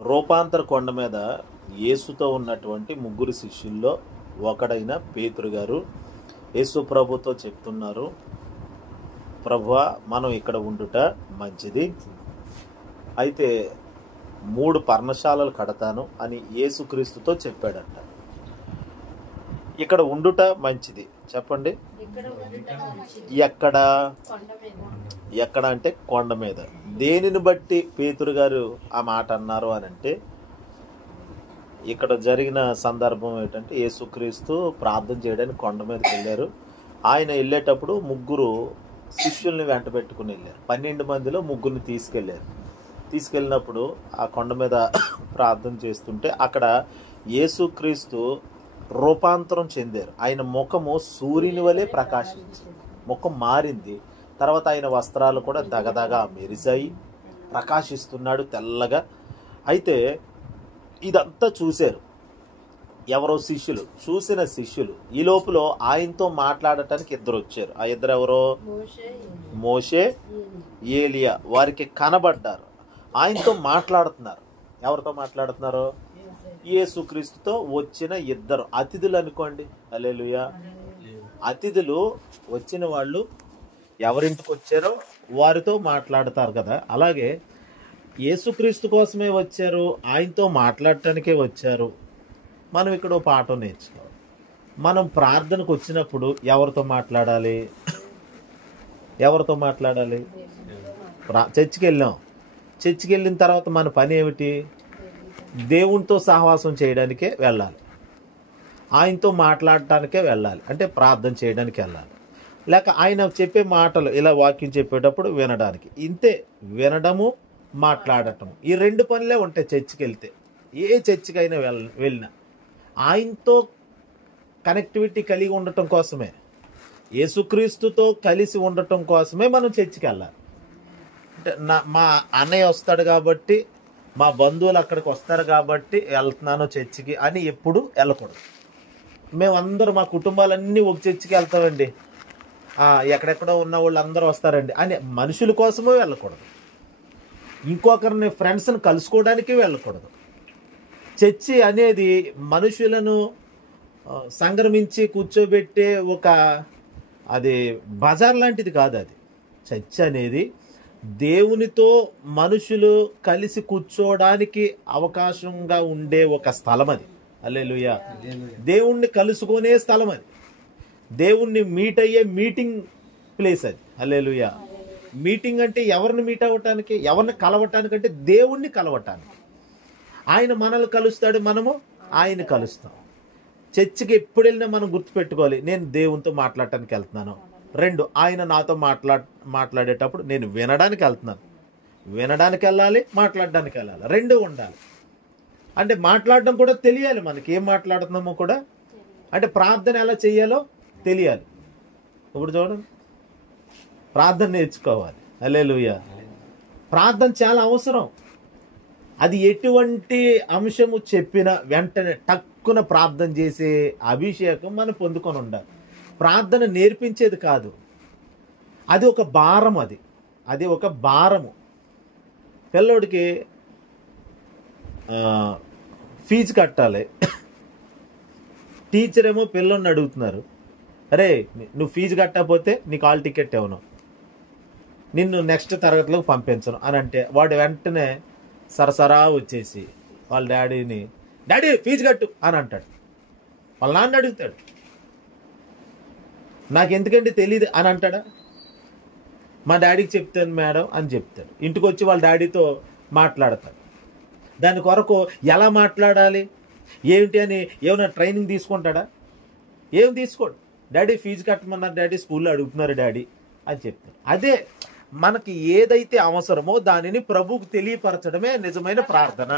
రూపాంతర కొండ మీద యేసుతో ఉన్నటువంటి ముగ్గురు శిష్యుల్లో ఒకడైన పేతురు గారు యేసు ప్రభుతో చెప్తున్నారు, ప్రభువా మనం ఇక్కడ ఉండుట మంచిది, అయితే 3 పర్ణశాలలు కడతాను అని యేసుక్రీస్తుతో చెప్పాడంట. ఇక్కడ ఉండుట మంచిది చెప్పండి. ఎక్కడ ఎక్కడ అంటే కొండ మీద. దేనిని బట్టి పేతురు గారు ఆ మాట అన్నారు అని అంటే, ఇక్కడ జరిగిన సందర్భం ఏంటంటే యేసుక్రీస్తు ప్రార్థన చేయడానికి కొండ మీదకి వెళ్ళారు. ఆయన వెళ్ళేటప్పుడు ముగ్గురు శిష్యుల్ని వెంట పెట్టుకుని వెళ్ళారు. 12 మందిలో ముగ్గురిని తీసుకెళ్ళినప్పుడు ఆ కొండ మీద ప్రార్థన చేస్తుంటే అక్కడ యేసుక్రీస్తు రూపాంతరం చెందారు. ఆయన ముఖము సూర్యుని వలె ప్రకాశించింది, ముఖం మారింది. తర్వాత ఆయన వస్త్రాలు కూడా దగదగా మెరిశాయి, ప్రకాశిస్తున్నాడు తెల్లగా. అయితే ఇదంతా చూశారు ఎవరో శిష్యులు. చూసిన శిష్యులు ఈ లోపల ఆయనతో మాట్లాడటానికి 2 వచ్చారు. ఆ 2 ఎవరో? మోషే, ఏలియా. వారికి కనబడ్డారు, ఆయనతో మాట్లాడుతున్నారు. ఎవరితో మాట్లాడుతున్నారు? యేసుక్రీస్తుతో వచ్చిన 2 అతిథులు అనుకోండి. హల్లెలూయా. అతిథులు వచ్చిన వాళ్ళు ఎవరింటికి వచ్చారో వారితో మాట్లాడతారు కదా. అలాగే యేసుక్రీస్తు కోసమే వచ్చారు, ఆయనతో మాట్లాడటానికే వచ్చారు. మనం ఇక్కడ ఓ పాఠం నేర్చుకోవాలి. మనం ప్రార్థనకు వచ్చినప్పుడు ఎవరితో మాట్లాడాలి? చర్చికి వెళ్ళాం. చర్చికి వెళ్ళిన తర్వాత మన పని ఏమిటి? దేవునితో సహవాసం చేయడానికే వెళ్ళాలి, ఆయనతో మాట్లాడటానికే వెళ్ళాలి, అంటే ప్రార్థన చేయడానికి వెళ్ళాలి. లేక ఆయన చెప్పే మాటలు ఇలా వాక్యం చెప్పేటప్పుడు వినడానికి. ఇంతే, వినడము మాట్లాడటము, ఈ 2 పనులే ఉంటాయి చర్చికి వెళ్తే. ఏ చర్చికైనా వెళ్ళినా ఆయనతో కనెక్టివిటీ కలిగి ఉండటం కోసమే, యేసుక్రీస్తుతో కలిసి ఉండటం కోసమే మనం చర్చికి వెళ్ళాలి. అంటే మా అన్నయ్య వస్తాడు కాబట్టి, మా బంధువులు అక్కడికి వస్తారు కాబట్టి వెళ్తున్నాను చర్చికి అని ఎప్పుడు వెళ్ళకూడదు. మేమందరూ మా కుటుంబాలన్నీ ఒక చర్చికి వెళ్తామండి, ఎక్కడెక్కడో ఉన్న వాళ్ళు అందరూ వస్తారండి అని మనుషుల కోసమే వెళ్ళకూడదు. ఇంకొకరిని ఫ్రెండ్స్ని కలుసుకోవడానికి వెళ్ళకూడదు. చర్చి అనేది మనుషులను సంక్రమించి కూర్చోబెట్టే అది బజార్ లాంటిది కాదు. అది చర్చి అనేది దేవునితో మనుషులు కలిసి కూర్చోవడానికి అవకాశంగా ఉండే ఒక స్థలం అది. హల్లెలూయా. దేవుణ్ణి కలుసుకునే స్థలం అది, దేవుణ్ణి మీట్ అయ్యే మీటింగ్ ప్లేస్ అది. హల్లెలూయా. మీటింగ్ అంటే ఎవరిని మీట్ అవ్వటానికి, ఎవరిని కలవటానికి అంటే దేవుణ్ణి కలవటానికి. ఆయన మనల్ని కలుస్తాడు, మనము ఆయన కలుస్తాం. చర్చికి ఎప్పుడు వెళ్ళినా మనం గుర్తుపెట్టుకోవాలి, నేను దేవునితో మాట్లాడటానికి వెళ్తున్నాను. 2, ఆయన నాతో మాట్లాడేటప్పుడు నేను వినడానికి వెళ్తున్నాను. వినడానికి వెళ్ళాలి, మాట్లాడడానికి వెళ్ళాలి, 2 ఉండాలి. అంటే మాట్లాడడం కూడా తెలియాలి మనకి, ఏం మాట్లాడుతున్నామో కూడా. అంటే ప్రార్థన ఎలా చెయ్యాలో తెలియాలి. ఇప్పుడు చూడండి, ప్రార్థన నేర్చుకోవాలి. హల్లెలూయా. ప్రార్థన చాలా అవసరం. అది ఎటువంటి అంశము చెప్పినా వెంటనే టక్కున ప్రార్థన చేసే అభిషేకం మనం పొందుకొని ఉండాలి. ప్రార్థన నేర్పించేది కాదు, అది ఒక భారం. అది ఒక భారము. పిల్లోడికి ఫీజు కట్టాలి, టీచర్ ఏమో పిల్లోడిని అడుగుతున్నారు, అరే నువ్వు ఫీజు కట్టకపోతే నీకు హాల్ టికెట్ ఇవ్వను, నిన్ను నెక్స్ట్ తరగతిలోకి పంపించను అని అంటే వాడు వెంటనే సరసరా వచ్చేసి వాళ్ళ డాడీని, డాడీ ఫీజు కట్టు అని అంటాడు. వాళ్ళ నాన్న అడుగుతాడు, నాకు ఎందుకంటే తెలియదు అని అంటాడా? మా డాడీకి చెప్తాను మేడం అని చెప్తాడు. ఇంటికి వచ్చి వాళ్ళ డాడీతో మాట్లాడతాడు. దాని కొరకు ఎలా మాట్లాడాలి ఏమిటి అని ఏమైనా ట్రైనింగ్ తీసుకుంటాడా? ఏం తీసుకోడు. డాడీ ఫీజు కట్టమన్నారు డాడీ, స్కూల్లో అడుగుతున్నారు డాడీ అని చెప్తాడు. అదే మనకి ఏదైతే అవసరమో దానిని ప్రభువుకు తెలియపరచడమే నిజమైన ప్రార్థన.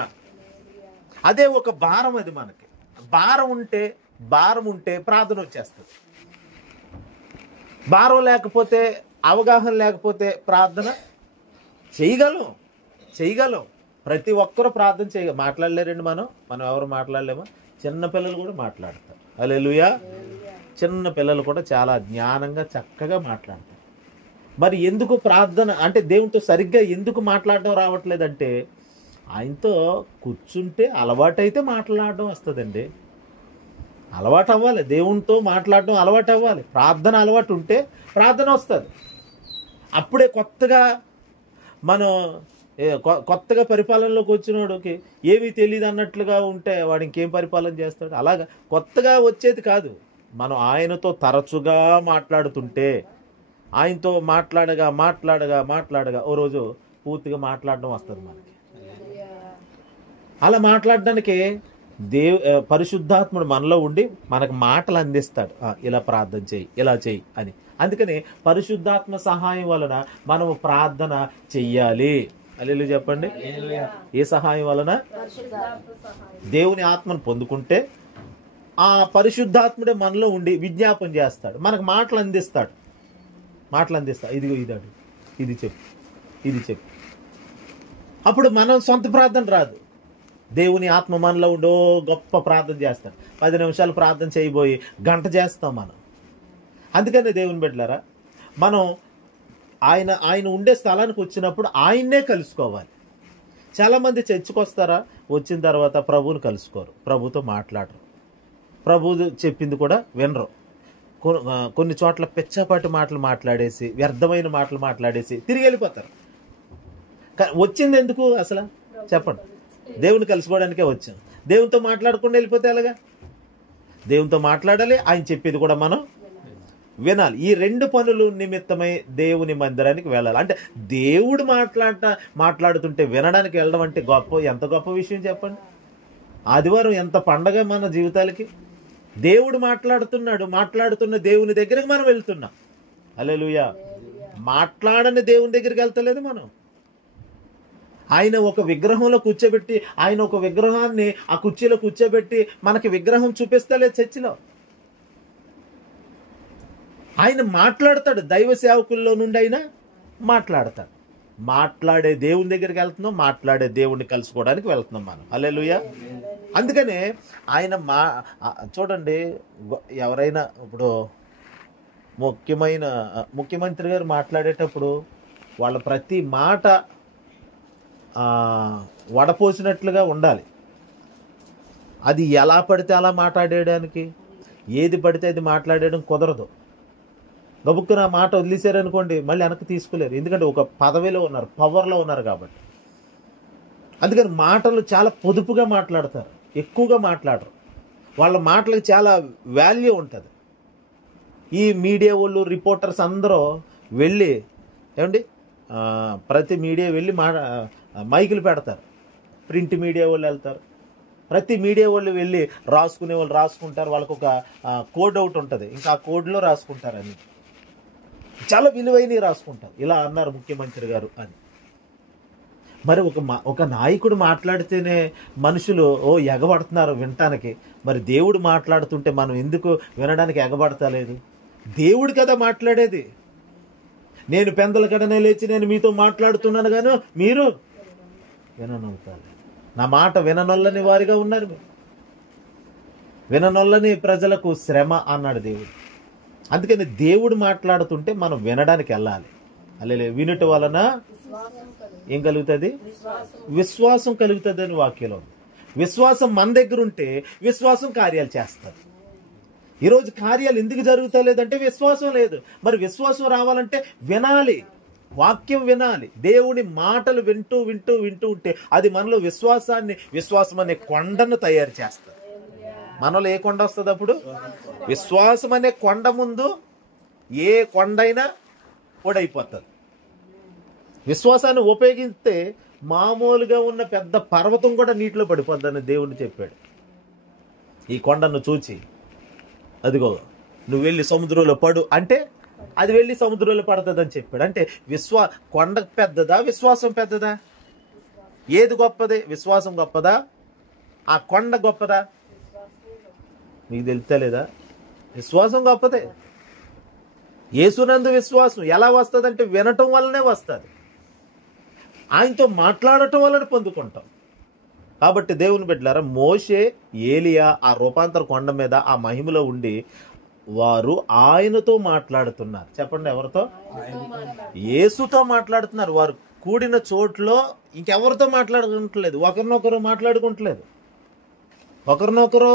అదే ఒక భారం. అది మనకి భారం ఉంటే ప్రార్థన వచ్చేస్తుంది. భారం లేకపోతే, అవగాహన లేకపోతే ప్రార్థన చేయగలం. ప్రతి ఒక్కరూ ప్రార్థన మాట్లాడలేరండి. మనం ఎవరు మాట్లాడలేమా? చిన్నపిల్లలు కూడా మాట్లాడతారు. హల్లెలూయా. చిన్న పిల్లలు కూడా చాలా జ్ఞానంగా చక్కగా మాట్లాడతారు. మరి ఎందుకు ప్రార్థన అంటే దేవునితో సరిగ్గా ఎందుకు మాట్లాడడం రావట్లేదంటే ఆయనతో కూర్చుంటే అలవాటైతే మాట్లాడడం వస్తుందండి. అలవాటు అవ్వాలి, దేవునితో మాట్లాడడం అలవాటు అవ్వాలి. ప్రార్థన అలవాటు ఉంటే ప్రార్థన వస్తుంది. అప్పుడే కొత్తగా మనం కొత్తగా పరిపాలనలోకి వచ్చినోడికి ఏమీ తెలియదు అన్నట్లుగా ఉంటే వాడు ఇంకేం పరిపాలన చేస్తాడు? అలాగా కొత్తగా వచ్చేది కాదు. మనం ఆయనతో తరచుగా మాట్లాడుతుంటే, ఆయనతో మాట్లాడగా ఓ రోజు పూర్తిగా మాట్లాడడం వస్తుంది మనకి. అలా మాట్లాడడానికి పరిశుద్ధాత్ముడు మనలో ఉండి మనకు మాటలు అందిస్తాడు. ఇలా ప్రార్థన చేయి, ఇలా చేయి అని. అందుకని పరిశుద్ధాత్మ సహాయం వలన మనము ప్రార్థన చెయ్యాలి. హల్లెలూయా చెప్పండి. ఏ సహాయం వలన? దేవుని ఆత్మను పొందుకుంటే ఆ పరిశుద్ధాత్ముడే మనలో ఉండి విజ్ఞాపన చేస్తాడు, మనకు మాటలు అందిస్తాడు. ఇదిగో ఇది అడుగు, ఇది చెప్పు. అప్పుడు మనం సొంత ప్రార్థన రాదు. దేవుని ఆత్మ మనలో ఉండో గొప్ప ప్రార్థన చేస్తాడు. 10 నిమిషాలు ప్రార్థన చేయబోయి గంట చేస్తాం మనం. అందుకనే దేవుని బిడ్డలారా, మనం ఆయన ఉండే స్థలానికి వచ్చినప్పుడు ఆయన్నే కలుసుకోవాలి. చాలామంది చర్చికి వస్తారా, వచ్చిన తర్వాత ప్రభువుని కలుసుకోరు, ప్రభుతో మాట్లాడరు, ప్రభు చెప్పింది కూడా వినరు. కొన్ని చోట్ల పిచ్చాపాటి మాటలు మాట్లాడేసి, వ్యర్థమైన మాటలు మాట్లాడేసి తిరిగి వెళ్ళిపోతారు. వచ్చింది ఎందుకు అసలు చెప్పండి? దేవుని కలుసుకోవడానికే వచ్చాం. దేవునితో మాట్లాడకుండా వెళ్ళిపోతే ఎలాగా? దేవునితో మాట్లాడాలి, ఆయన చెప్పేది కూడా మనం వినాలి. ఈ 2 పనులు నిమిత్తమై దేవుని మందిరానికి వెళ్ళాలి. అంటే దేవుడు మాట్లాడుతుంటే వినడానికి వెళ్ళడం అంటే ఎంత గొప్ప విషయం చెప్పండి. ఆదివారం ఎంత పండగ మన జీవితాలకి. దేవుడు మాట్లాడుతున్న దేవుని దగ్గరికి మనం వెళ్తున్నాం. హల్లెలూయా. మాట్లాడని దేవుని దగ్గరికి వెళ్తలేదు మనం. ఆయన ఒక విగ్రహంలో కూర్చోబెట్టి, ఆయన ఒక విగ్రహాన్ని ఆ కుర్చీలో కూర్చోబెట్టి మనకి విగ్రహం చూపిస్తలేదు చర్చిలో. ఆయన మాట్లాడతాడు, దైవ సేవకుల్లో నుండి అయినా మాట్లాడతాడు. మాట్లాడే దేవుని దగ్గరికి వెళ్తున్నాం, మాట్లాడే దేవుణ్ణి కలుసుకోవడానికి వెళ్తున్నాం మనం. హల్లెలూయా. అందుకనే ఆయన చూడండి, ఎవరైనా ఇప్పుడు ముఖ్యమంత్రి గారు మాట్లాడేటప్పుడు వాళ్ళ ప్రతి మాట వడపోసినట్లుగా ఉండాలి. అది ఎలా పడితే అలా మాట్లాడేయడానికి, ఏది పడితే అది మాట్లాడేయడం కుదరదు. గబుక్కున మాట వదిలేశారనుకోండి, మళ్ళీ వెనక్కి తీసుకోలేరు. ఎందుకంటే ఒక పదవిలో ఉన్నారు, పవర్లో ఉన్నారు కాబట్టి. అందుకని మాటలు చాలా పొదుపుగా మాట్లాడతారు, ఎక్కువగా మాట్లాడరు. వాళ్ళ మాటలకు చాలా వాల్యూ ఉంటుంది. ఈ మీడియా వాళ్ళు, రిపోర్టర్స్ అందరూ వెళ్ళి ప్రతి మీడియా వెళ్ళి మైకులు పెడతారు. ప్రింట్ మీడియా వాళ్ళు వెళ్తారు, ప్రతి మీడియా వాళ్ళు వెళ్ళి రాసుకునే వాళ్ళు రాసుకుంటారు. వాళ్ళకు ఒక కోడ్ ఒకటి ఉంటుంది, ఇంకా ఆ కోడ్లో రాసుకుంటారు. అని చాలా విలువైనవి రాసుకుంటారు. ఇలా అన్నారు ముఖ్యమంత్రి గారు అని. మరి ఒక నాయకుడు మాట్లాడితేనే మనుషులు ఎగబడుతున్నారు వినటానికి. మరి దేవుడు మాట్లాడుతుంటే మనం ఎందుకు వినడానికి ఎగబడతలేదు? దేవుడు కదా మాట్లాడేది. నేను పెందల కడనే లేచి నేను మీతో మాట్లాడుతున్నాను గాను మీరు విననవుతారు. నా మాట విననొల్లని వారిగా ఉన్నారు. విననొల్లని ప్రజలకు శ్రమ అన్నాడు దేవుడు. అందుకని దేవుడు మాట్లాడుతుంటే మనం వినడానికి వెళ్ళాలి. అల్లే వినుట వలన ఏం కలుగుతుంది? విశ్వాసం కలుగుతుంది అని వాక్యంలో. విశ్వాసం మన దగ్గర ఉంటే విశ్వాసం కార్యాలు చేస్తారు. ఈరోజు కార్యాలు ఎందుకు జరుగుతలేదంటే విశ్వాసం లేదు. మరి విశ్వాసం రావాలంటే వినాలి, వాక్యం వినాలి, దేవుని మాటలు వింటూ ఉంటే అది మనలో విశ్వాసం అనే కొండను తయారు చేస్తుంది. మనలో ఏ కొండ వస్తుంది అప్పుడు? విశ్వాసం అనే కొండ ముందు ఏ కొండైనా పొడైపోతుంది. విశ్వాసాన్ని ఉపయోగిస్తే మామూలుగా ఉన్న పెద్ద పర్వతం కూడా నీటిలో పడిపోద్దని దేవుడు చెప్పాడు. ఈ కొండను చూచి అదిగో నువ్వు వెళ్ళి సముద్రంలో పడు అంటే అది వెళ్ళి సముద్రంలో పడుతుందని చెప్పాడు. అంటే కొండ పెద్దదా, విశ్వాసం పెద్దదా? ఏది గొప్పది? విశ్వాసం గొప్పదా, ఆ కొండ గొప్పదా? మీకు తెలుస్తలేదా? విశ్వాసం గొప్పదే. యేసునందు విశ్వాసం ఎలా వస్తుందంటే వినటం వల్లనే వస్తుంది, ఆయనతో మాట్లాడటం వలన పొందుకుంటాం. కాబట్టి దేవుని బిడ్డలారా, మోషే, ఏలియా ఆ రూపాంతర కొండ మీద ఆ మహిమలో ఉండి వారు ఆయనతో మాట్లాడుతున్నారు. చెప్పండి, ఎవరితో? యేసుతో మాట్లాడుతున్నారు. వారు కూడిన చోట్లో ఇంకెవరితో మాట్లాడుకుంటలేదు, ఒకరినొకరు మాట్లాడుకుంటలేదు, ఒకరినొకరు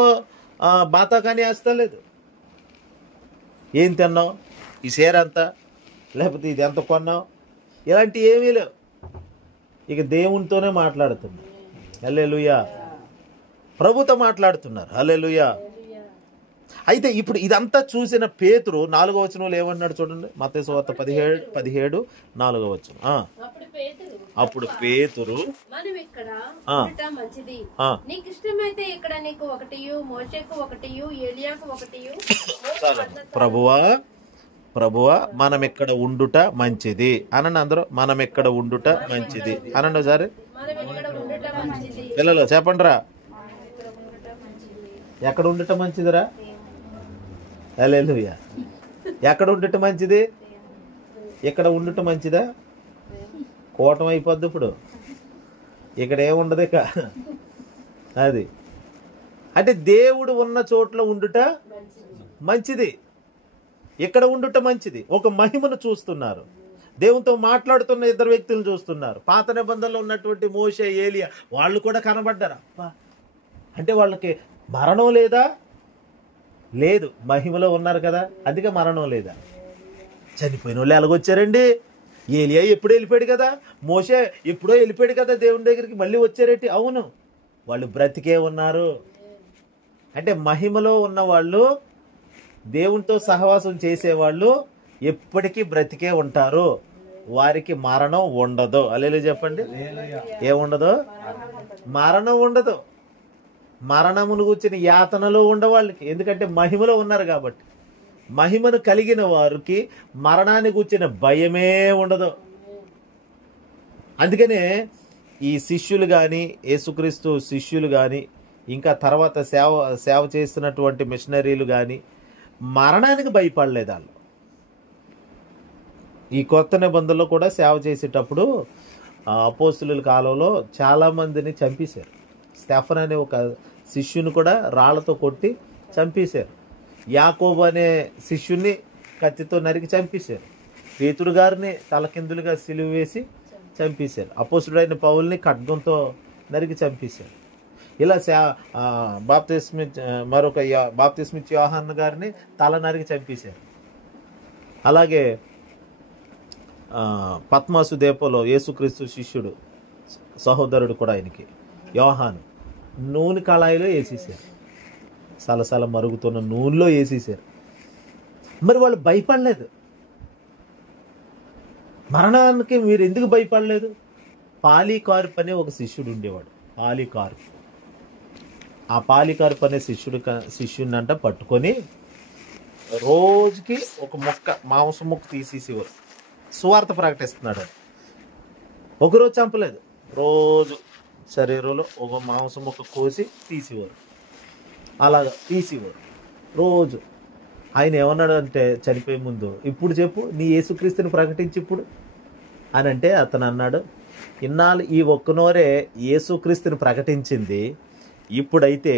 బాతా కానీ వేస్తలేదు. ఏం తిన్నావు, ఈ చీర ఎంత, లేకపోతే ఇది ఎంత కొన్నావు, ఇలాంటి ఏమీ లేవు. ఇక దేవునితోనే మాట్లాడుతున్నారు. హల్లెలూయా. ప్రభుతో మాట్లాడుతున్నారు. హల్లెలూయా. అయితే ఇప్పుడు ఇదంతా చూసిన పేతురు 4వ వచనంలో ఏమన్నాడు చూడండి. మత్తయి సువార్త 17 4వ వచనం. అప్పుడు పేతురు ప్రభువా మనం ఇక్కడ ఉండుట మంచిది అనండి. అందరూ మనం ఇక్కడ ఉండుట మంచిది అనండి ఒకసారి. పిల్లలు చెప్పండి రా, ఎక్కడ ఉండుట మంచిదిరా? హల్లెలూయా. ఎక్కడ ఉండుట మంచిది? ఇక్కడ ఉండుట మంచిదా? కోటం అయిపోద్ది ఇప్పుడు, ఇక్కడ ఏముండదు ఇక. అది అంటే దేవుడు ఉన్న చోట్ల ఉండుట మంచిది, ఇక్కడ ఉండుట మంచిది. ఒక మహిమను చూస్తున్నారు, దేవునితో మాట్లాడుతున్న ఇద్దరు వ్యక్తులు చూస్తున్నారు. పాత నిబంధనలో ఉన్నటువంటి మోషే, ఏలియా వాళ్ళు కూడా కనబడ్డారు. అంటే వాళ్ళకి మరణం లేదా? లేదు, మహిమలో ఉన్నారు కదా, అందుకే మరణం లేదా. చనిపోయిన వాళ్ళు ఎలాగొచ్చారండి? ఏలియా ఎప్పుడో వెళ్ళిపోయాడు కదా, మోషే ఎప్పుడో వెళ్ళిపోయాడు కదా దేవుని దగ్గరికి, మళ్ళీ వచ్చారేంటి? అవును, వాళ్ళు బ్రతికే ఉన్నారు. అంటే మహిమలో ఉన్న వాళ్ళు, దేవునితో సహవాసం చేసేవాళ్ళు ఎప్పటికీ బ్రతికే ఉంటారు, వారికి మరణం ఉండదు. హల్లెలూయా చెప్పండి. ఏముండదు? మరణం ఉండదు. మరణమును కూర్చుని యాతనలో ఉండవాళ్ళకి, ఎందుకంటే మహిమలో ఉన్నారు కాబట్టి. మహిమను కలిగిన వారికి మరణాన్ని కూర్చిన భయమే ఉండదు. అందుకనే ఈ శిష్యులు కానీ, యేసుక్రీస్తు శిష్యులు కానీ, ఇంకా తర్వాత సేవ చేస్తున్నటువంటి మిషనరీలు కానీ మరణానికి భయపడలేదు. వాళ్ళు ఈ కొత్త నిబంధనలో కూడా సేవ చేసేటప్పుడు అపోస్తలుల కాలంలో చాలా మందిని చంపేశారు. స్టెఫన్ అనే ఒక శిష్యుని కూడా రాళ్లతో కొట్టి చంపేశారు. యాకోబు అనే శిష్యుని కత్తితో నరికి చంపేశారు. పేతురు గారిని తలకిందులుగా సిలువ వేసి చంపేశారు. అపోస్తుడైన పౌల్ని ఖడ్గంతో నరికి చంపేశారు. ఇలా మరొక బాప్తిస్మిచ్చే యోహాను గారిని తల నరికి చంపేశారు. అలాగే పద్మాసు దేపలో యేసుక్రీస్తు శిష్యుడు సహోదరుడు కూడా ఆయనకి యోహాను నూనె కళాయిలో వేసేసారు, సలసల మరుగుతున్న నూనెలో వేసేసారు. మరి వాళ్ళు భయపడలేదు. మరణానికి మీరు ఎందుకు భయపడలేదు? పాలీకార్ప్ అనే ఒక శిష్యుడు ఉండేవాడు. పాలీకార్ప్. ఆ పాలీకార్ప్ అనే శిష్యుడిని అంట పట్టుకొని రోజుకి ఒక మాంసం ముక్క తీసేసేవారు. సువార్త ప్రకటిస్తున్నాడు. ఒకరోజు చంపలేదు, రోజు శరీరంలో ఒక మాంసం ముక్క కోసి తీసేవారు. అలాగా తీసేవారు రోజు. ఆయన ఏమన్నాడు అంటే చనిపోయే ముందు, ఇప్పుడు చెప్పు నీ యేసుక్రీస్తుని ప్రకటించి ఇప్పుడు అని అంటే, అతను అన్నాడు, ఇన్నాళ్ళు ఈ ఒక్కనోరే యేసుక్రీస్తుని ప్రకటించింది, ఇప్పుడైతే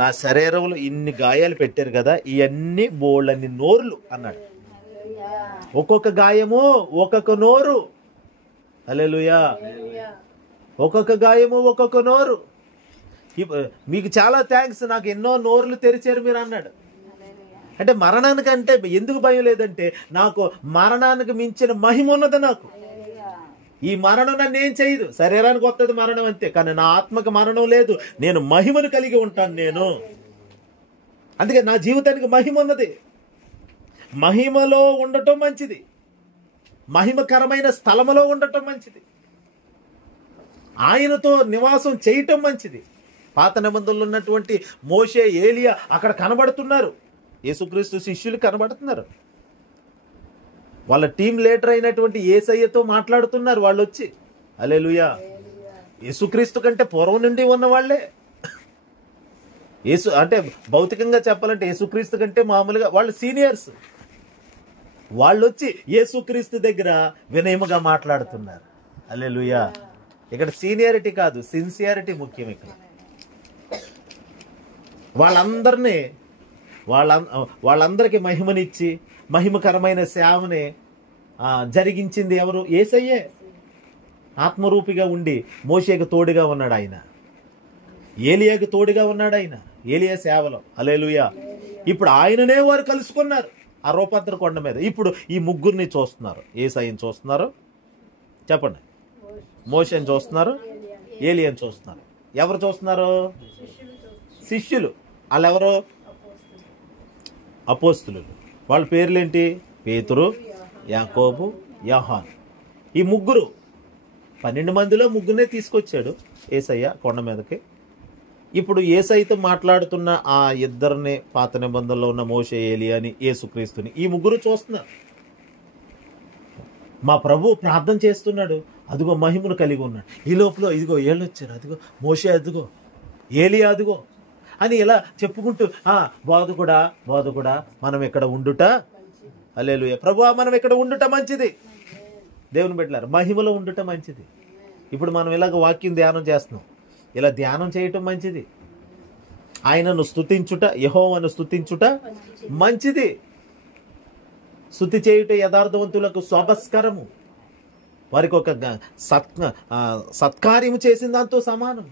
నా శరీరంలో ఇన్ని గాయాలు పెట్టారు కదా, ఇవన్నీ బోళ్ళన్ని నోర్లు అన్నాడు. ఒక్కొక్క గాయము ఒక్కొక్క నోరు. హల్లెలూయా. ఒక్కొక్క గాయము ఒక్కొక్క నోరు. మీకు చాలా థ్యాంక్స్, నాకు ఎన్నో నోర్లు తెరిచారు మీరు అన్నాడు. అంటే మరణానికి అంటే ఎందుకు భయం లేదంటే, నాకు మరణానికి మించిన మహిమ ఉన్నది. నాకు ఈ మరణం నన్ను ఏం చేయదు. శరీరానికి వస్తుంది మరణం అంతే, కానీ నా ఆత్మకు మరణం లేదు. నేను మహిమను కలిగి ఉంటాను నేను. అందుకే నా జీవితానికి మహిమ ఉన్నది. మహిమలో ఉండటం మంచిది, మహిమకరమైన స్థలములో ఉండటం మంచిది, ఆయనతో నివాసం చేయటం మంచిది. పాత నిబంధనలో ఉన్నటువంటి మోషే, ఏలియా అక్కడ కనబడుతున్నారు. యేసుక్రీస్తు శిష్యులు కనబడుతున్నారు. వాళ్ళ టీం లీడర్ అయినటువంటి యేసయ్యతో మాట్లాడుతున్నారు వాళ్ళు వచ్చి. హల్లెలూయా. యేసుక్రీస్తు కంటే పూర్వం నుండి ఉన్న వాళ్ళే. అంటే భౌతికంగా చెప్పాలంటే యేసుక్రీస్తు కంటే మామూలుగా వాళ్ళు సీనియర్స్. వాళ్ళు వచ్చి యేసుక్రీస్తు దగ్గర వినయముగా మాట్లాడుతున్నారు. హల్లెలూయా. ఇక్కడ సీనియారిటీ కాదు, సిన్సియారిటీ ముఖ్యం. ఇక్కడ వాళ్ళందరికీ మహిమనిచ్చి మహిమకరమైన సేవని జరిగించింది ఎవరు? యేసయ్యే. ఆత్మరూపిగా ఉండి మోషేకు తోడుగా ఉన్నాడు ఆయన, ఏలియాకి తోడుగా ఉన్నాడు ఆయన ఏలియా సేవలో. హల్లెలూయా. ఇప్పుడు ఆయననే వారు కలుసుకున్నారు ఆ రూపాంతర కొండ మీద. ఇప్పుడు ఈ ముగ్గురిని చూస్తున్నారు. యేసయ్యని చూస్తున్నారు, చెప్పండి, మోషేని చూస్తున్నారు, ఏలియాని చూస్తున్నారు. ఎవరు చూస్తున్నారు? శిష్యులు. వాళ్ళెవరు? అపోస్తలులు. వాళ్ళ పేర్లేంటి? పేతురు, యాకోబు, యోహాను. ఈ ముగ్గురు, 12 మందిలో ముగ్గురునే తీసుకొచ్చాడు యేసయ్య కొండ మీదకి. ఇప్పుడు యేసయ్యతో మాట్లాడుతున్న ఆ ఇద్దరిని, పాత నిబంధనలో ఉన్న మోషే, ఏలియాని, యేసుక్రీస్తుని, ఈ ముగ్గురు చూస్తున్నారు. మా ప్రభు ప్రార్థన చేస్తున్నాడు, అదిగో మహిమను కలిగి ఉన్నాడు. ఈ లోపల ఇదిగో ఏళ్ళు వచ్చారు, అదిగో మోషే, అదిగో ఏలియా, అదిగో అని ఇలా చెప్పుకుంటూ బోధకుడా బోధకుడా మనం ఇక్కడ ఉండుట, హల్లెలూయా, ప్రభువా మనం ఇక్కడ ఉండుట మంచిది. దేవుని బిడ్డలారా, మహిమలో ఉండుట మంచిది. ఇప్పుడు మనం ఇలాగ వాక్యం ధ్యానం చేస్తున్నాం, ఇలా ధ్యానం చేయటం మంచిది. ఆయనను స్తుతించుట, యెహోవాను స్తుతించుట మంచిది. స్తుతి చేయుట యథార్థవంతులకు శోభస్కరము. వారికి ఒక సత్కార్యము చేసిన దాంతో సమానం.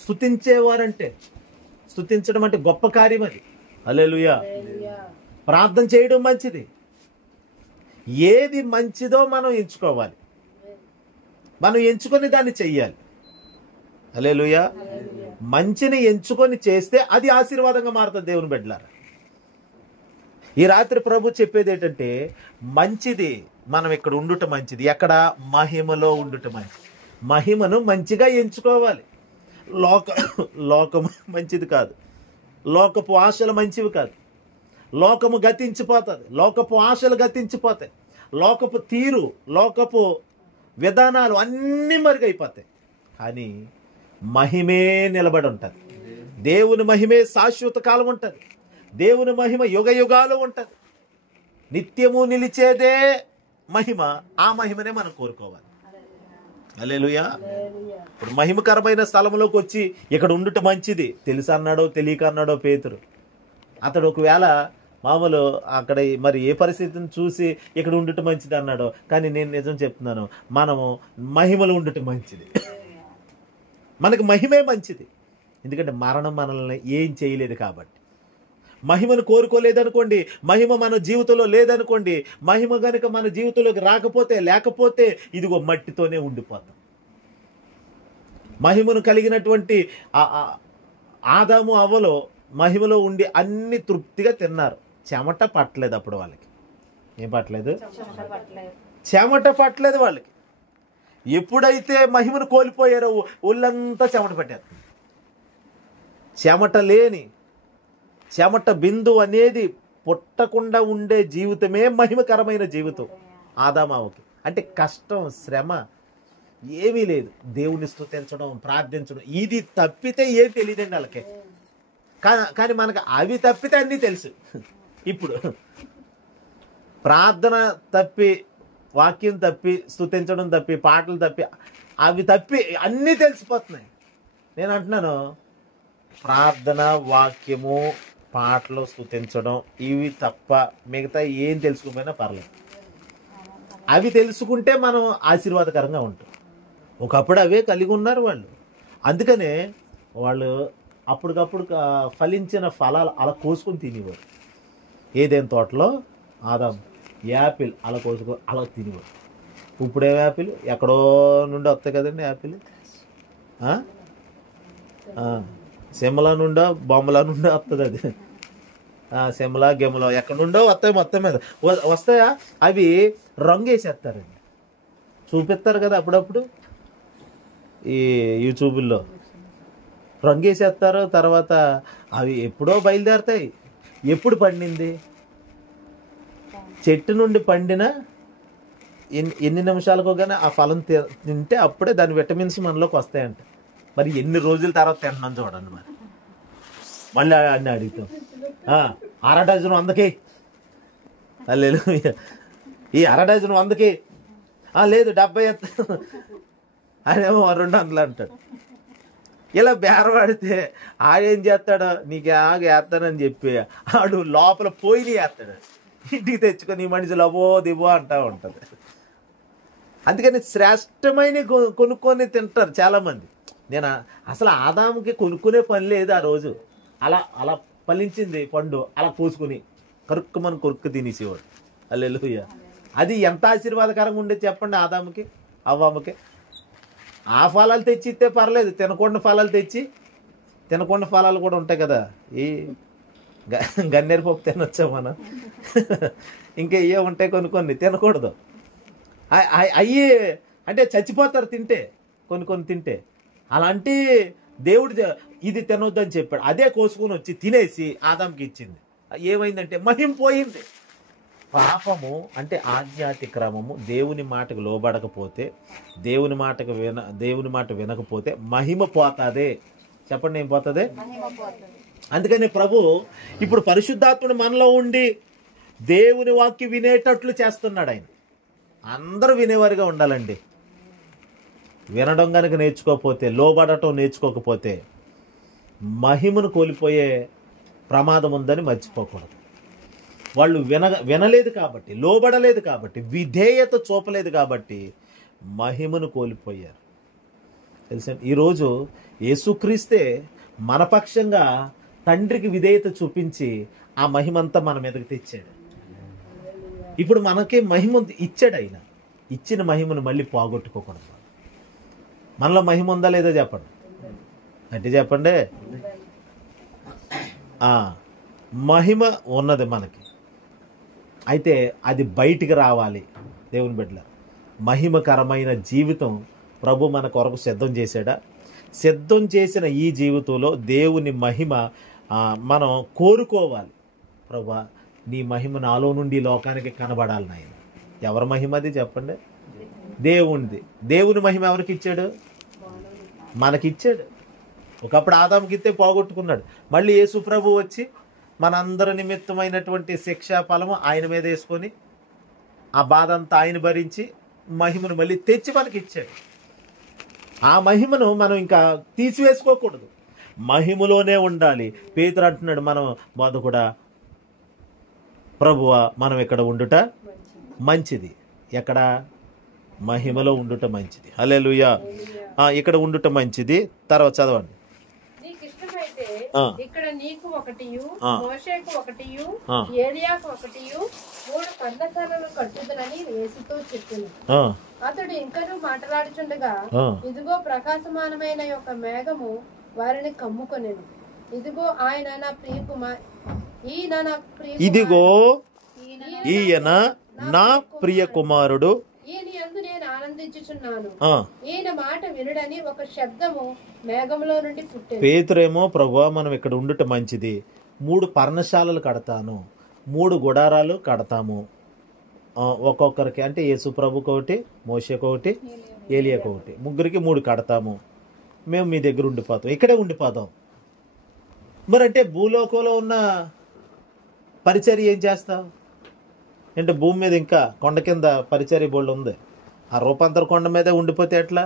స్తుతించేవారంటే, స్తుతించడం అంటే గొప్ప కార్యం అది. హల్లెలూయా. ప్రార్థన చేయడం మంచిది. ఏది మంచిదో మనం ఎంచుకోవాలి, మనం ఎంచుకొని దాన్ని చెయ్యాలి. హల్లెలూయా. మంచిని ఎంచుకొని చేస్తే అది ఆశీర్వాదంగా మారుతుంది. దేవుని బిడ్డలారా, ఈ రాత్రి ప్రభు చెప్పేది ఏంటంటే, మంచిది మనం ఇక్కడ ఉండుట మంచిది. ఎక్కడ? మహిమలో ఉండుట మంచిది. మహిమను మంచిగా ఎంచుకోవాలి. లోకము మంచిది కాదు, లోకపు ఆశలు మంచివి కాదు. లోకము గతించిపోతుంది, లోకపు ఆశలు గతించిపోతాయి, లోకపు తీరు, లోకపు విధానాలు అన్నీ మరుగైపోతాయి. కానీ మహిమే నిలబడి ఉంటుంది. దేవుని మహిమే శాశ్వత కాలం ఉంటుంది. దేవుని మహిమ యుగ యుగాలు ఉంటుంది. నిత్యము నిలిచేదే మహిమ. ఆ మహిమనే మనం కోరుకోవాలి. హల్లెలూయా. ఇప్పుడు మహిమకరమైన స్థలంలోకి వచ్చి ఇక్కడ ఉండుట మంచిది తెలుసా అన్నాడో తెలియక అన్నాడో పేతురు. అతడు ఒకవేళ మామూలు అక్కడ మరి ఏ పరిస్థితిని చూసి ఇక్కడ ఉండుట మంచిది అన్నాడో, కానీ నేను నిజం చెప్తున్నాను, మనము మహిమలో ఉండుట మంచిది. మనకు మహిమే మంచిది. ఎందుకంటే మరణం మనల్ని ఏం చేయలేదు కాబట్టి. మహిమను కోరుకోలేదనుకోండి, మహిమ మన జీవితంలో లేదనుకోండి, మహిమ గనుక మన జీవితంలోకి లేకపోతే ఇదిగో మట్టితోనే ఉండిపోతాం. మహిమను కలిగినటువంటి ఆదాము అవ్వలో మహిమలో ఉండి అన్ని తృప్తిగా తిన్నారు. చెమట పట్టలేదు అప్పుడు వాళ్ళకి. ఏం పట్టలేదు? చెమట పట్టలేదు వాళ్ళకి. ఎప్పుడైతే మహిమను కోల్పోయారో ఒళ్ళంతా చెమట పట్టేస్తుంది. చెమట బిందు అనేది పుట్టకుండా ఉండే జీవితమే మహిమకరమైన జీవితం ఆదామావుకి. అంటే కష్టం, శ్రమ ఏమీ లేదు. దేవుని స్తుతించడం, ప్రార్థించడం, ఇది తప్పితే ఏం తెలియదండి వాళ్ళకి. కానీ మనకు అవి తప్పితే అన్నీ తెలుసు. ఇప్పుడు ప్రార్థన తప్పి, వాక్యం తప్పి, స్తుతించడం తప్పి, పాటలు తప్పి, అవి తప్పి అన్నీ తెలిసిపోతున్నాయి. నేను అంటున్నాను, ప్రార్థన, వాక్యము, పాటలు, స్తుతించడం ఇవి తప్ప మిగతా ఏం తెలుసుకోకపోయినా పర్లేదు. అవి తెలుసుకుంటే మనం ఆశీర్వాదకరంగా ఉంటాం. ఒకప్పుడు అవే కలిగి ఉన్నారు వాళ్ళు. అందుకనే వాళ్ళు అప్పటికప్పుడు ఫలించిన ఫలాలు అలా కోసుకొని తినేవారు. ఏదేం తోటలో ఆదాం యాపిల్ అలా అలా తినేవారు. ఇప్పుడే యాపిల్ ఎక్కడో నుండి వస్తాయి కదండి. యాపిల్ సిమ్లా నుండో బొమ్మలా నుండో వస్తుంది. అది సిమ్లా గెమ్లో ఎక్కడ నుండో వస్తాయి. మొత్తం మీద వస్తాయా? అవి రంగు వేసేస్తారండి, చూపిస్తారు కదా అప్పుడప్పుడు ఈ యూట్యూబుల్లో. రంగు వేసేస్తారు. తర్వాత అవి ఎప్పుడో బయలుదేరుతాయి. ఎప్పుడు పండింది? చెట్టు నుండి పండిన ఎన్ని నిమిషాలకో కానీ ఆ ఫలం తింటే అప్పుడే దాని విటమిన్స్ మనలోకి వస్తాయంట. మరి ఎన్ని రోజుల తర్వాత తింటున్నాం చూడండి. మరి మళ్ళీ అన్నీ అడుగుతాం, అర డజన్ 100కి, హల్లెలూయా, ఈ అర డజన్ 100కి, లేదు 70 అదేమో 200 అంటాడు. ఇలా బేరవాడితే ఆడేం చేస్తాడో, నీకు వేస్తానని చెప్పి ఆడు లోపల పోయి వేస్తాడు. ఇంటికి తెచ్చుకొని ఈ మనిషి లవో దివో అంటా ఉంటుంది. అందుకని శ్రేష్టమైన కొనుక్కొని తింటారు చాలామంది. నేను అసలు ఆదాముకి కొనుక్కునే పని లేదు ఆ రోజు. అలా అలా ఫలించింది పండు, అలా కోసుకుని కరుక్కుమని కొరుక్కు తినేసేవాడు. హల్లెలూయా. అది ఎంత ఆశీర్వాదకరంగా ఉండేది చెప్పండి ఆదాముకి అవ్వమ్మకి. ఆ ఫలాలు తెచ్చి ఇస్తే పర్లేదు, తినకుండా ఫలాలు తెచ్చి, తినకుండా ఫలాలు కూడా ఉంటాయి కదా, ఈ గన్నేరు పప్పు తినొచ్చా మనం, ఇంకా ఏ ఉంటాయి కొన్ని తినకూడదు. అయ్యి అంటే చచ్చిపోతారు తింటే, కొన్ని తింటే. అలాంటి దేవుడు ఇది తినొద్దని చెప్పాడు. అదే కోసుకుని వచ్చి తినేసి ఆదాంకి ఇచ్చింది. ఏమైందంటే మహిమ పోయింది. పాపము అంటే ఆజ్ఞాతిక్రమము, దేవుని మాటకు లోబడకపోతే, దేవుని మాట వినకపోతే మహిమ పోతాదే. చెప్పండి, ఏం పోతుంది? అందుకని ప్రభు ఇప్పుడు పరిశుద్ధాత్ముడు మనలో ఉండి దేవుని వాక్యం వినేటట్లు చేస్తున్నాడు. ఆయన అందరూ వినేవారిగా ఉండాలండి. వినడం కనుక నేర్చుకోకపోతే, లోబడటం నేర్చుకోకపోతే మహిమను కోల్పోయే ప్రమాదం ఉందని మర్చిపోకూడదు. వాళ్ళు వినలేదు కాబట్టి, లోబడలేదు కాబట్టి, విధేయత చూపలేదు కాబట్టి మహిమను కోల్పోయారు. తెలుసా? ఈరోజు యేసుక్రీస్తే మన పక్షంగా తండ్రికి విధేయత చూపించి ఆ మహిమంతా మన మీదకి తెచ్చాడు. ఇప్పుడు మనకి మహిమ ఇచ్చాడు. ఆయన ఇచ్చిన మహిమను మళ్ళీ పోగొట్టుకోకూడదు. మనలో మహిమ ఉందా లేదా చెప్పండి, అంటే చెప్పండి. మహిమ ఉన్నది మనకి, అయితే అది బయటికి రావాలి. దేవుని బిడ్డల మహిమకరమైన జీవితం ప్రభు మన కొరకు సిద్ధం చేశాడా? సిద్ధం చేసిన ఈ జీవితంలో దేవుని మహిమ మనం కోరుకోవాలి. ప్రభా, నీ మహిమ నాలో నుండి లోకానికి కనబడాలి నాయన. ఎవరి మహిమ అది చెప్పండి? దేవునిది. దేవుని మహిమ ఎవరికి ఇచ్చాడు? మనకిచ్చాడు. ఒకప్పుడు ఆదాముకి ఇస్తే పోగొట్టుకున్నాడు. మళ్ళీ యేసు ప్రభు వచ్చి మనందరి నిమిత్తమైనటువంటి శిక్షా ఫలము ఆయన మీద వేసుకొని ఆ బాధ అంతా ఆయన భరించి మహిమను మళ్ళీ తెచ్చి మనకి ఇచ్చాడు. ఆ మహిమను మనం ఇంకా తీసివేసుకోకూడదు, మహిమలోనే ఉండాలి. పేతురు అంటున్నాడు, మనం కూడా ప్రభువా మనం ఇక్కడ ఉండుట మంచిది. ఎక్కడ? మహిమలో ఉండుట మంచిది. హల్లెలూయా. ఇక్కడ ఉండుట మంచిది. తర్వాత చదవండి. ఇక్కడ నీకు ఒకటియు, మోషేకు ఒకటియు, ఏలియాకు ఒకటియు 3 పర్ణశాలలు కట్టుదనని యేసుతో చెప్పెను. అతడు ఇంకనూ మాట్లాడుచుండగా, ఇదిగో ప్రకాశమానమైన యొక్క మేఘము వారిని కమ్ముకొనెను. ఇదిగో ఆయన నా ప్రియ ఇదిగో ఈయన నా ప్రియ కుమారుడు, ఈయన యందు నేను ఆనందించుచున్నాను, ఈయన మాట వినుడని ఒక శబ్దము మేఘములో నుండి పుట్టెను. పేతురేమో, ప్రభువా మనం ఇక్కడ ఉండుట మంచిది, 3 పర్ణశాలలు కడతాను, 3 గుడారాలు కడతాము ఒక్కొక్కరికి. అంటే యేసు ప్రభుకి ఒకటి, మోషేకి ఒకటి, ఏలియాకి ఒకటి, ముగ్గురికి 3 కడతాము. మేము మీ దగ్గర ఉండిపోతాం, ఇక్కడే ఉండిపోతాం. మరి అంటే భూలోకంలో ఉన్న పరిచర్య ఏం చేస్తావు అంటే? భూమి మీద ఇంకా కొండ కింద పరిచర్య బోల్డ్ ఉంది. ఆ రూపాంతర కొండ మీదే ఉండిపోతే ఎట్లా?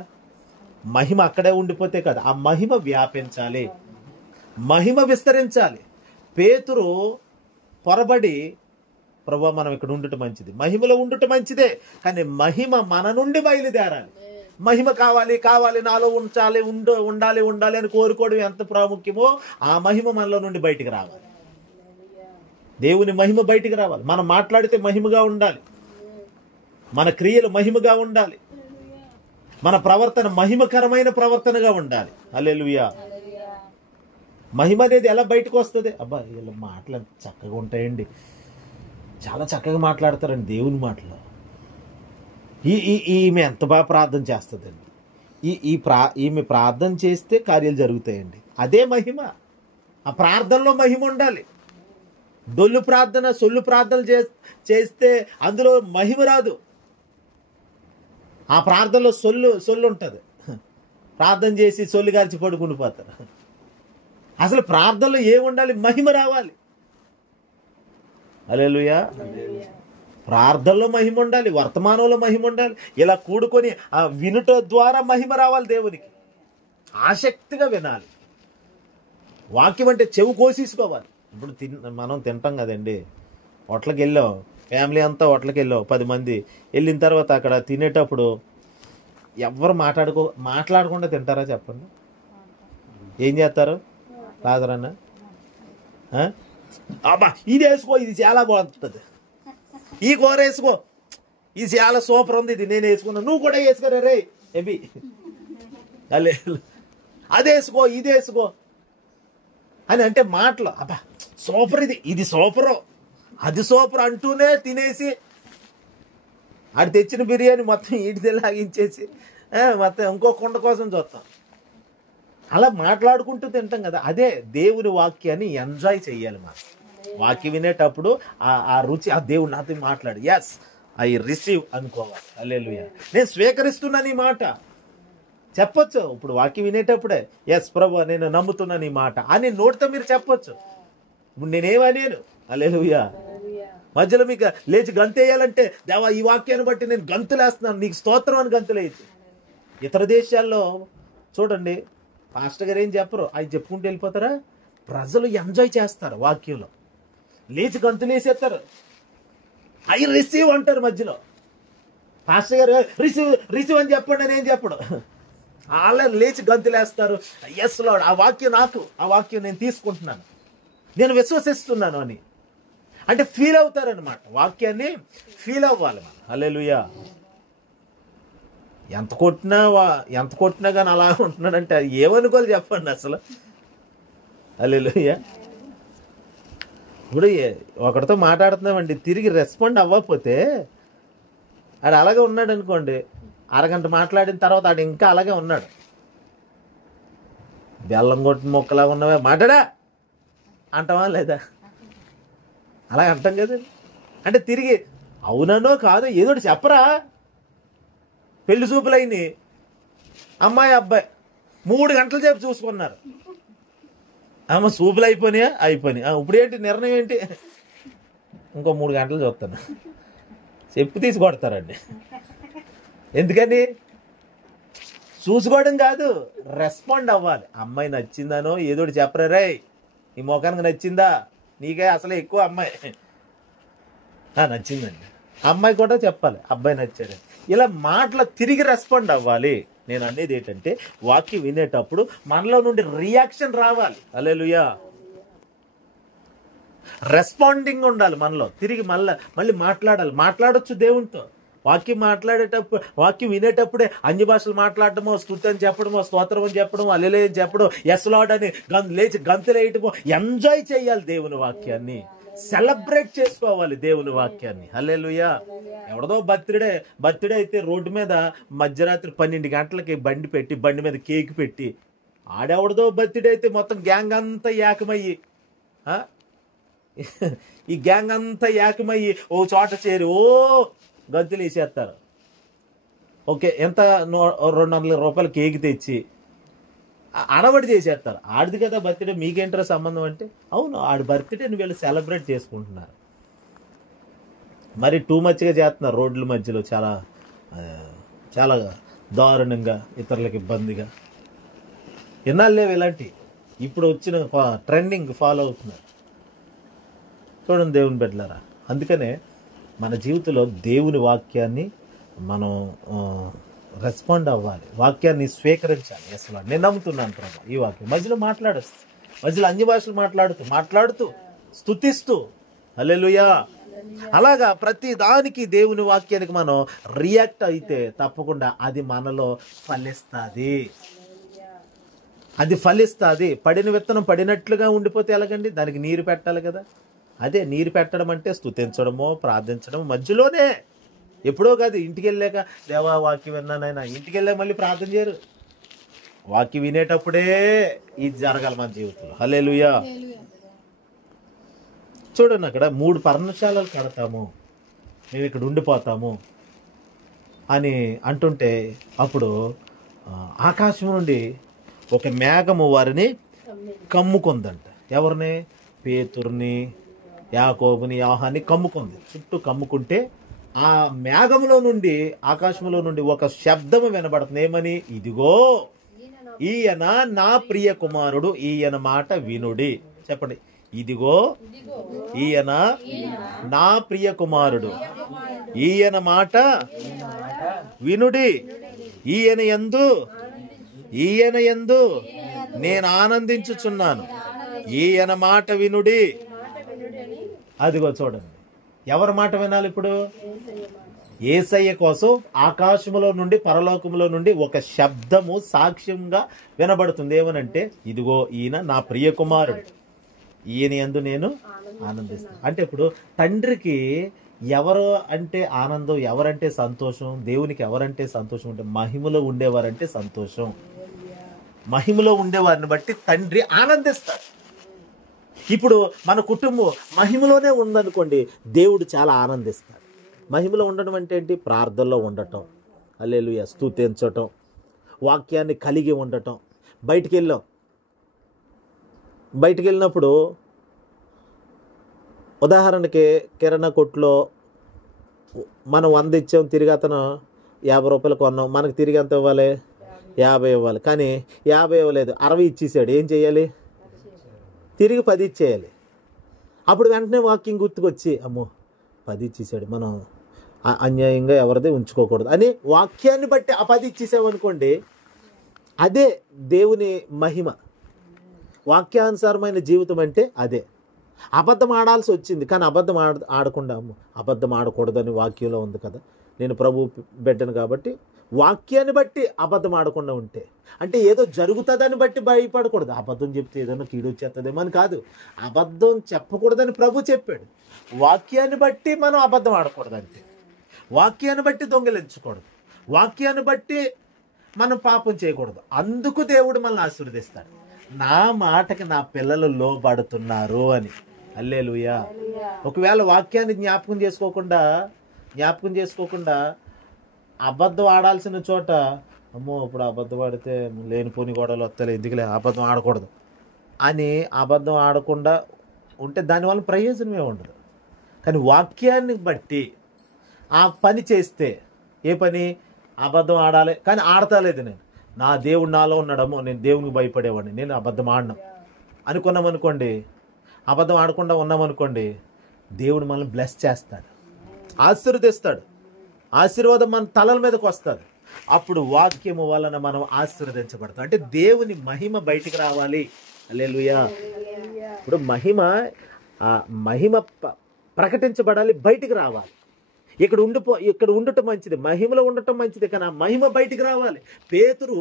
మహిమ అక్కడే ఉండిపోతే కదా, ఆ మహిమ వ్యాపించాలి, మహిమ విస్తరించాలి. పేతురు పొరబడి, ప్రభువా మనం ఇక్కడ ఉండుట మంచిది, మహిమలో ఉండుట మంచిదే, కానీ మహిమ మన నుండి బయలుదేరాలి. మహిమ కావాలి నాలో ఉండాలి అని కోరుకోవడం ఎంత ప్రాముఖ్యమో ఆ మహిమ మనలో నుండి బయటికి రావాలి. దేవుని మహిమ బయటికి రావాలి. మనం మాట్లాడితే మహిమగా ఉండాలి, మన క్రియలు మహిమగా ఉండాలి, మన ప్రవర్తన మహిమకరమైన ప్రవర్తనగా ఉండాలి. హల్లెలూయా. మహిమ అనేది ఎలా బయటకు వస్తుంది? అబ్బా వీళ్ళ మాటలు చక్కగా ఉంటాయండి, చాలా చక్కగా మాట్లాడతారండి దేవుని మాటలు. ఈమె ఎంత బాగా ప్రార్థన చేస్తుందండి, ఈమె ప్రార్థన చేస్తే కార్యాలు జరుగుతాయండి. అదే మహిమ. ఆ ప్రార్థనలో మహిమ ఉండాలి. డొల్లు ప్రార్థన, సొల్లు ప్రార్థనలు చేస్తే అందులో మహిమ రాదు. ఆ ప్రార్థనలో సొల్లు ఉంటుంది. ప్రార్థన చేసి సొల్లు గారిచి పడుకుని పోతారు. అసలు ప్రార్థనలో ఏముండాలి? మహిమ రావాలి. హల్లెలూయా. ప్రార్థనలో మహిమ ఉండాలి, వర్తమానంలో మహిమ ఉండాలి. ఇలా కూడుకొని ఆ వినుట ద్వారా మహిమ రావాలి దేవునికి. ఆసక్తిగా వినాలి. వాక్యం అంటే చెవు కోసేసుకోవాలి. ఇప్పుడు మనం తింటాం కదండి, హోటల్కి వెళ్ళాం, ఫ్యామిలీ అంతా హోటల్కి వెళ్ళావు 10 మంది. వెళ్ళిన తర్వాత అక్కడ తినేటప్పుడు ఎవరు మాట్లాడకుండా తింటారా చెప్పండి? ఏం చేస్తారు? లాజరన్నా అబ్బా ఇది వేసుకో, ఇది చాలా బాగుంటుంది, ఈ కూర వేసుకో, ఇది చాలా సూపర్ ఉంది, ఇది నేను వేసుకున్నా, నువ్వు కూడా వేసుకోరా రే ఎబి, అది వేసుకో, ఇది వేసుకో అని అంటే మాటలు. అబ్బా సూపర్, ఇది సూపరు, అది సూపర్ అంటూనే తినేసి ఆడు తెచ్చిన బిర్యానీ మొత్తం ఈడితే లాగించేసి మొత్తం ఇంకో కుండ కోసం చూస్తాం. అలా మాట్లాడుకుంటూ తింటాం కదా. అదే దేవుని వాక్యాన్ని ఎంజాయ్ చెయ్యాలి. మనం వాక్యం వినేటప్పుడు ఆ రుచి, ఆ దేవుడు నాతో మాట్లాడు, ఎస్ ఐ రిసీవ్ అనుకోవాలి. హల్లెలూయా, నేను స్వీకరిస్తున్నాను ఈ మాట చెప్పొచ్చు. ఇప్పుడు వాక్యం వినేటప్పుడే ఎస్ ప్రభు నేను నమ్ముతున్నాను ఈ మాట అని నోటితో మీరు చెప్పొచ్చు. ఇప్పుడు నేనేమనేను? హల్లెలూయా. మధ్యలో మీకు లేచి గంతేయాలంటే దేవా ఈ వాక్యాన్ని బట్టి నేను గంతులేస్తున్నాను, నీకు స్తోత్రం అని గంతులేయచ్చు. ఇతర దేశాల్లో చూడండి, పాస్టర్ గారు ఏం చెప్పరు, ఆయన చెప్పుకుంటూ వెళ్ళిపోతారా. ప్రజలు ఎంజాయ్ చేస్తారు, వాక్యంలో లేచి గంతులు వేసేస్తారు, ఐ రిసీవ్ అంటారు. మధ్యలో పాస్టర్ గారు రిసీవ్ అని చెప్పండి అని ఏం చెప్పడు, వాళ్ళ లేచి గంతులేస్తారు. ఎస్ లార్డ్, ఆ వాక్యం నాకు, ఆ వాక్యం నేను తీసుకుంటున్నాను, నేను విశ్వసిస్తున్నాను అని అంటే ఫీల్ అవుతారనమాట. వాక్యాన్ని ఫీల్ అవ్వాలి మనం. హల్లెలూయా. ఎంత కొట్టినా కానీ అలా ఉంటున్నాడంటే అది ఏమనుకోవాలి చెప్పండి అసలు. హల్లెలూయా. ఇప్పుడు ఒకరితో మాట్లాడుతున్నామండి, తిరిగి రెస్పాండ్ అవ్వకపోతే ఆడు అలాగే ఉన్నాడు అనుకోండి, అరగంట మాట్లాడిన తర్వాత ఆడు ఇంకా అలాగే ఉన్నాడు. బెల్లం కొట్టిన మొక్కలాగా ఉన్నవే మాట్లాడా అంటావా లేదా? అలా అంటాం కదండి. అంటే తిరిగి అవుననో కాదో ఏదో చెప్పరా. పెళ్లి చూపులైని అమ్మాయి అబ్బాయి 3 గంటల సేపు చూసుకున్నారు. అమ్మ చూపులు అయిపోయినాయా? అయిపోయినాయి. ఇప్పుడు ఏంటి నిర్ణయం ఏంటి? ఇంకో 3 గంటలు చూస్తాను, చెప్పు తీసి కొడతారండి. ఎందుకని? చూసుకోవడం కాదు, రెస్పాండ్ అవ్వాలి. అమ్మాయి నచ్చిందానో ఏదో చెప్పరా, రే ఈ మొఖానికి నచ్చిందా, నీకే అసలు ఎక్కువ అమ్మాయి నచ్చిందండి, అమ్మాయి కూడా చెప్పాలి అబ్బాయి నచ్చాడు. ఇలా మాటలు తిరిగి రెస్పాండ్ అవ్వాలి. నేను అనేది ఏంటంటే వాక్యం వినేటప్పుడు మనలో నుండి రియాక్షన్ రావాలి. హల్లెలూయా. రెస్పాండింగ్ ఉండాలి మనలో. తిరిగి మళ్ళీ మాట్లాడాలి. మాట్లాడొచ్చు దేవునితో. వాక్యం వినేటప్పుడే అన్య భాషలు మాట్లాడటమో, స్తుతి అని చెప్పడమో, స్తోత్రం అని చెప్పడమో, హల్లెలూయా అని చెప్పడం, ఎస్ లార్డ్ అని లేచి గంతులేయటమో, ఎంజాయ్ చేయాలి దేవుని వాక్యాన్ని, సెలబ్రేట్ చేసుకోవాలి దేవుని వాక్యాన్ని. హల్లెలూయా. ఎవడదో బర్త్డే అయితే రోడ్డు మీద మధ్యరాత్రి 12 గంటలకి బండి మీద కేక్ పెట్టి, ఆడెవడదో బర్త్డే అయితే మొత్తం గ్యాంగ్ అంతా ఏకమయ్యి, ఈ గ్యాంగ్ అంతా ఏకమయ్యి ఓ చోట చేరి గంతులు వేసేస్తారు. ఓకే, ఎంత 200 రూపాయలు కేక్ తెచ్చి అడవడి చేసేస్తారు. ఆడిది కదా బర్త్డే, మీకేంటారో సంబంధం అంటే, అవును ఆడి బర్త్డేని వీళ్ళు సెలబ్రేట్ చేసుకుంటున్నారు. మరి టూ మచ్గా చేస్తున్నారు రోడ్ల మధ్యలో, చాలా చాలా దారుణంగా, ఇతరులకు ఇబ్బందిగా. ఎన్నాళ్ళు లేవు ఇలాంటి. ఇప్పుడు వచ్చిన ట్రెండింగ్ ఫాలో అవుతున్నారు. చూడండి దేవుని బిడ్డలారా. అందుకనే మన జీవితంలో దేవుని వాక్యాన్ని మనం రెస్పాండ్ అవ్వాలి, వాక్యాన్ని స్వీకరించాలి. అసలు నేను నమ్ముతున్నాను ప్రభు ఈ వాక్యం. మధ్యలో మధ్యలో అన్య భాషలు మాట్లాడుతూ స్తుతిస్తూ, హల్లెలూయా. అలాగా ప్రతి దానికి దేవుని వాక్యానికి మనం రియాక్ట్ అయితే తప్పకుండా అది మనలో ఫలిస్తుంది. పడిన విత్తనం పడినట్లుగా ఉండిపోతే ఎలాగండి? దానికి నీరు పెట్టాలి కదా. అదే నీరు పెట్టడం అంటే స్తుతించడమో ప్రార్థించడమో మధ్యలోనే, ఎప్పుడో కాదు. ఇంటికి వెళ్ళాక దేవా వాక్యం విన్నానైనా, ఇంటికి వెళ్ళాక మళ్ళీ ప్రార్థన చేయరు. వాక్యం వినేటప్పుడే ఇది జరగాలి మన జీవితంలో. హల్లెలూయా. చూడండి, అక్కడ 3 పర్ణశాలలు కడతాము, మేము ఇక్కడ ఉండిపోతాము అని అంటుంటే, అప్పుడు ఆకాశం నుండి ఒక మేఘము వారిని కమ్ముకుందంట. ఎవరిని? పేతురుని, యాకోబుని, యోహాన్ని కమ్ముకుంది. చుట్టూ కమ్ముకుంటే ఆ మేఘములో నుండి, ఆకాశంలో నుండి ఒక శబ్దము వినబడుతుంది. ఏమని? ఇదిగో ఈయన నా ప్రియ కుమారుడు, ఈయన మాట వినుడి. చెప్పండి, ఇదిగో ఈయన నా ప్రియ కుమారుడు, ఈయన మాట వినుడి, ఈయన యందు నేను ఆనందించుచున్నాను, ఈయన మాట వినుడి. అదిగో చూడండి, ఎవరి మాట వినాలి ఇప్పుడు? యేసయ్య కోసం ఆకాశములో నుండి పరలోకములో నుండి ఒక శబ్దము సాక్ష్యంగా వినబడుతుంది. ఏమనంటే, ఇదిగో ఈయన నా ప్రియ కుమారుడు, ఈయన యందు నేను ఆనందిస్తాను. అంటే ఇప్పుడు తండ్రికి ఎవరు అంటే ఆనందం, ఎవరంటే సంతోషం, దేవునికి ఎవరంటే సంతోషం అంటే మహిమలో ఉండేవారంటే సంతోషం. మహిమలో ఉండేవారిని బట్టి తండ్రి ఆనందిస్తాడు. ఇప్పుడు మన కుటుంబం మహిమలోనే ఉందనుకోండి, దేవుడు చాలా ఆనందిస్తాడు. మహిమలో ఉండడం అంటే ఏంటి? ప్రార్థనలో ఉండటం, హల్లెలూయా, స్తుతించటం, వాక్యాన్ని కలిగి ఉండటం. బయటికి వెళ్ళినప్పుడు ఉదాహరణకి కిరాణా కొట్లో మనం 100 ఇచ్చాం, తిరిగి అతను 50 రూపాయలు కొన్నాం, మనకు తిరిగి ఎంత ఇవ్వాలి? 50 ఇవ్వాలి. కానీ 50 ఇవ్వలేదు, 60 ఇచ్చేసాడు. ఏం చేయాలి? తిరిగి 10 ఇచ్చేయాలి. అప్పుడు వెంటనే వాక్యం గుర్తుకొచ్చి, అమ్మో 10 ఇచ్చేసాడు, మనం అన్యాయంగా ఎవరిది ఉంచుకోకూడదు అని వాక్యాన్ని బట్టి ఆ 10 ఇచ్చేసామనుకోండి, అదే దేవుని మహిమ. వాక్యానుసారమైన జీవితం అంటే అదే. అబద్ధం ఆడాల్సి వచ్చింది, కానీ అబద్ధం ఆడకుండా, అబద్ధం ఆడకూడదని వాక్యంలో ఉంది కదా, నేను ప్రభు బిడ్డను కాబట్టి వాక్యాన్ని బట్టి అబద్ధం ఆడకుండా ఉంటే, అంటే ఏదో జరుగుతుందని బట్టి భయపడకూడదు. అబద్ధం చెప్తే ఏదైనా కీడు వచ్చేస్తుందేమో అని కాదు, అబద్ధం చెప్పకూడదని ప్రభు చెప్పాడు. వాక్యాన్ని బట్టి మనం అబద్ధం ఆడకూడదు అంతే. వాక్యాన్ని బట్టి దొంగిలించకూడదు, వాక్యాన్ని బట్టి మనం పాపం చేయకూడదు. అందుకు దేవుడు మనల్ని ఆశీర్వదిస్తాడు, నా మాటకి నా పిల్లలు లోబడుతున్నారు అని. హల్లెలూయా. ఒకవేళ వాక్యాన్ని జ్ఞాపకం చేసుకోకుండా అబద్ధం ఆడాల్సిన చోట, అమ్మో ఇప్పుడు అబద్ధం ఆడితే లేనిపోని గొడవలు వస్తాయి, ఎందుకులే అబద్ధం ఆడకూడదు అని అబద్ధం ఆడకుండా ఉంటే దానివల్ల ప్రయోజనమే ఉండదు. కానీ వాక్యాన్ని బట్టి ఆ పని చేస్తే, ఏ పని? అబద్ధం ఆడాలి, కానీ ఆడతాలేదు. నేను నా దేవుడు నాలో ఉన్నాడమో, నేను దేవునికి భయపడేవాడిని, నేను అబద్ధం ఆడను అనుకున్నామనుకోండి, అబద్ధం ఆడకుండా ఉన్నామనుకోండి, దేవుడు మనల్ని బ్లెస్ చేస్తాడు, ఆశీర్వదిస్తాడు. ఆశీర్వాదం మన తలల మీదకి వస్తుంది. అప్పుడు వాక్యము వలన మనం ఆశీర్వదించబడతాం. అంటే దేవుని మహిమ బయటికి రావాలి. హల్లెలూయా. ఇప్పుడు మహిమ ప్రకటించబడాలి, బయటికి రావాలి. ఇక్కడ ఉండటం మంచిది, మహిమలో ఉండటం మంచిది, కానీ ఆ మహిమ బయటికి రావాలి. పేతురు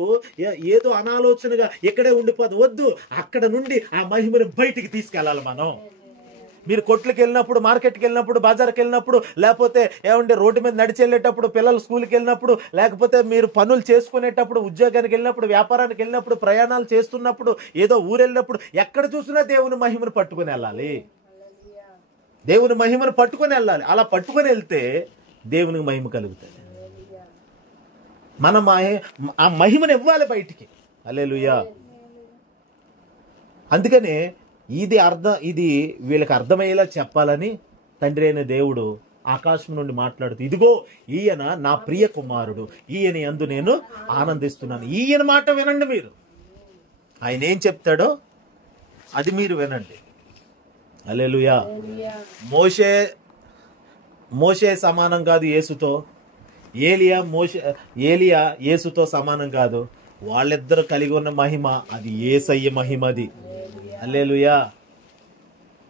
ఏదో అనాలోచనగా ఇక్కడే ఉండిపోదు, వద్దు, అక్కడ నుండి ఆ మహిమను బయటికి తీసుకెళ్ళాలి మనం. మీరు కొట్లకి వెళ్ళినప్పుడు, మార్కెట్కి వెళ్ళినప్పుడు, బజార్కి వెళ్ళినప్పుడు, లేకపోతే రోడ్డు మీద నడిచి వెళ్ళేటప్పుడు, పిల్లలు స్కూల్కి వెళ్ళినప్పుడు, లేకపోతే మీరు పనులు చేసుకునేటప్పుడు, ఉద్యోగానికి వెళ్ళినప్పుడు, వ్యాపారానికి వెళ్ళినప్పుడు, ప్రయాణాలు చేస్తున్నప్పుడు, ఏదో ఊరు వెళ్ళినప్పుడు, ఎక్కడ చూసినా దేవుని మహిమను పట్టుకుని వెళ్ళాలి. దేవుని మహిమను పట్టుకొని వెళ్ళాలి. అలా పట్టుకొని వెళ్తే దేవునికి మహిమ కలుగుతుంది. మనం ఆ మహిమను ఇవ్వాలి బయటికి. హల్లెలూయా. అందుకనే ఇది వీళ్ళకి అర్థమయ్యేలా చెప్పాలని తండ్రి అయిన దేవుడు ఆకాశం నుండి మాట్లాడుతూ, ఇదిగో ఈయన నా ప్రియ కుమారుడు, ఈయన యందు నేను ఆనందిస్తున్నాను. ఈయన మాట వినండి మీరు. ఆయన ఏం చెప్తాడో అది మీరు వినండి. హల్లెలూయా. మోషే సమానం కాదు యేసుతో, ఏలియా యేసుతో సమానం కాదు. వాళ్ళిద్దరు కలిగి ఉన్న మహిమ అది యేసయ్య మహిమ. అది హల్లెలూయా.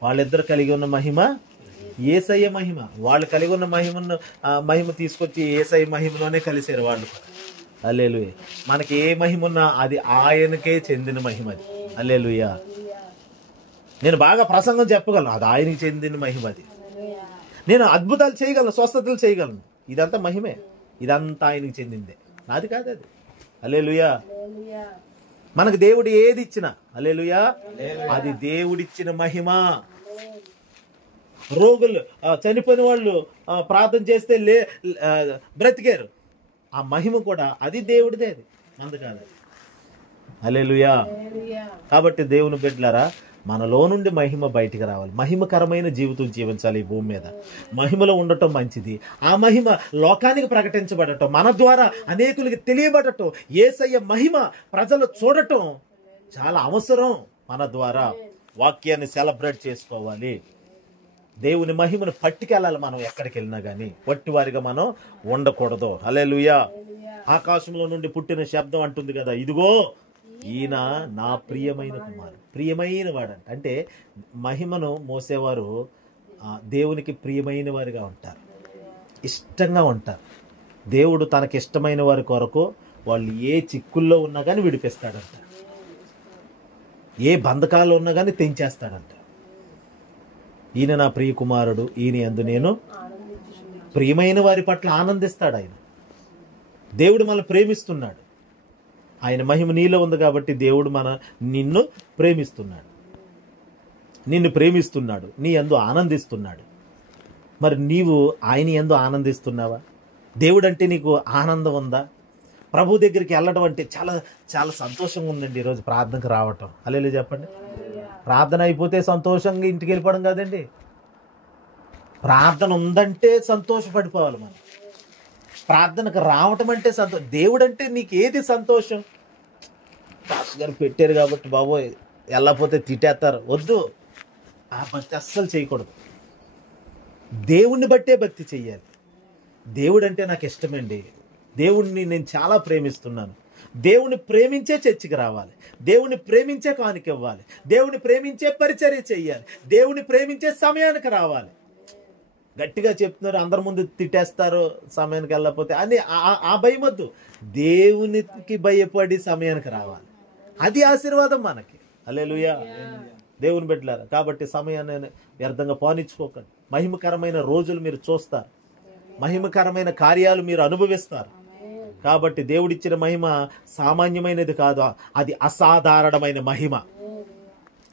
వాళ్ళిద్దరు కలిగి ఉన్న మహిమ యేసయ్య మహిమ. వాళ్ళు కలిగి ఉన్న మహిమ తీసుకొచ్చి యేసయ్య మహిమలోనే కలిసారు వాళ్ళు. హల్లెలూయా. మనకి ఏ మహిమ ఉన్నా అది ఆయనకే చెందిన మహిమ. అది హల్లెలూయా. నేను బాగా ప్రసంగం చెప్పగలను, అది ఆయనకి చెందిన మహిమ. అది నేను అద్భుతాలు చేయగలను, స్వస్థతలు చేయగలను, ఇదంతా మహిమే, ఇదంతా ఆయనకి చెందిందే, నాది కాదు అది. హల్లెలూయా. మనకు దేవుడు ఏది ఇచ్చినా, హల్లెలూయా, అది దేవుడిచ్చిన మహిమ. రోగులు, చనిపోయిన వాళ్ళు ప్రార్థన చేస్తే బ్రతికారు, ఆ మహిమ కూడా అది దేవుడిదే, అది మంది కాదు. హల్లెలూయా. కాబట్టి దేవుని బిడ్డలారా, మనలో నుండి మహిమ బయటికి రావాలి. మహిమకరమైన జీవితం జీవించాలి ఈ భూమి మీద. మహిమలో ఉండటం మంచిది. ఆ మహిమ లోకానికి ప్రకటించబడటం, మన ద్వారా అనేకులకి తెలియబడటం, యేసయ్య మహిమ ప్రజలు చూడటం చాలా అవసరం. మన ద్వారా వాక్యాన్ని సెలబ్రేట్ చేసుకోవాలి. దేవుని మహిమను పట్టుకెళ్ళాలి. మనం ఎక్కడికి వెళ్ళినా కానీ వట్టివారిగా మనం ఉండకూడదు. హల్లెలూయా. ఆకాశంలో నుండి పుట్టిన శబ్దం అంటుంది కదా, ఇదిగో ఈయన నా ప్రియమైన కుమారుడు. ప్రియమైన వాడు అంటే మహిమను మోసేవారు దేవునికి ప్రియమైన వారిగా ఉంటారు, ఇష్టంగా ఉంటారు. దేవుడు తనకి ఇష్టమైన వారి కొరకు వాళ్ళు ఏ చిక్కుల్లో ఉన్నా కానీ విడిపిస్తాడంట, ఏ బంధకాల్లో ఉన్నా కానీ తెంచేస్తాడంట. ఈయన నా ప్రియ కుమారుడు, ఈయన యందు నేను ప్రియమైన వారి పట్ల ఆనందిస్తాడు. ఆయన దేవుడు మనల్ని ప్రేమిస్తున్నాడు. ఆయన మహిమ నీలో ఉంది కాబట్టి దేవుడు నిన్ను ప్రేమిస్తున్నాడు, నిన్ను ప్రేమిస్తున్నాడు, నీ యందు ఆనందిస్తున్నాడు. మరి నీవు ఆయన యందు ఆనందిస్తున్నావా? దేవుడు అంటే నీకు ఆనందం ఉందా? ప్రభు దగ్గరికి వెళ్ళడం అంటే చాలా చాలా సంతోషంగా ఉందండి. ఈరోజు ప్రార్థనకు రావటం. హల్లెలూయా చెప్పండి. ప్రార్థన అయిపోతే సంతోషంగా ఇంటికి వెళ్ళిపోవడం కాదండి. ప్రార్థన ఉందంటే సంతోషపడిపోవాలి మనం. ప్రార్థనకు రావటం అంటే దేవుడు అంటే నీకు ఏది సంతోషం? పాస్టర్ గారు పెట్టారు కాబట్టి బాబోయ్ వెళ్ళకపోతే తిట్టేస్తారు, వద్దు. ఆ భక్తి అస్సలు చేయకూడదు. దేవుణ్ణి బట్టే భక్తి చెయ్యాలి. దేవుడు అంటే నాకు ఇష్టమండి, దేవుణ్ణి నేను చాలా ప్రేమిస్తున్నాను. దేవుని ప్రేమించే చర్చికి రావాలి, దేవుని ప్రేమించే కానుక ఇవ్వాలి, దేవుని ప్రేమించే పరిచర్య చెయ్యాలి, దేవుని ప్రేమించే సమయానికి రావాలి. గట్టిగా చెప్తున్నారు, అందరి ముందు తిట్టేస్తారు సమయానికి వెళ్ళకపోతే అని ఆ భయం వద్దు. దేవునికి భయపడి సమయానికి రావాలి, అది ఆశీర్వాదం మనకి. హల్లెలూయా. దేవుని బిడ్డలారా, కాబట్టి సమయాన్ని వ్యర్థంగా పోనిచ్చుకోకండి. మహిమకరమైన రోజులు మీరు చూస్తారు, మహిమకరమైన కార్యాలు మీరు అనుభవిస్తారు. కాబట్టి దేవుడిచ్చిన మహిమ సామాన్యమైనది కాదు, అది అసాధారణమైన మహిమ.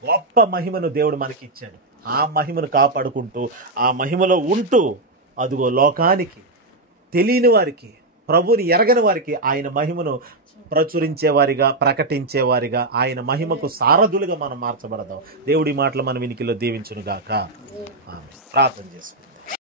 గొప్ప మహిమను దేవుడు మనకి ఇచ్చాడు. ఆ మహిమను కాపాడుకుంటూ ఆ మహిమలో ఉంటూ అదిగో లోకానికి తెలియని వారికి, ప్రభువుని ఎరగని వారికి ఆయన మహిమను ప్రచురించేవారిగా, ప్రకటించేవారిగా, ఆయన మహిమకు సారథులుగా మనం మార్చబడదాం. దేవుడి మాటలు మన వినికిలో దీవించును గాక. ప్రార్థన చేస్తాం.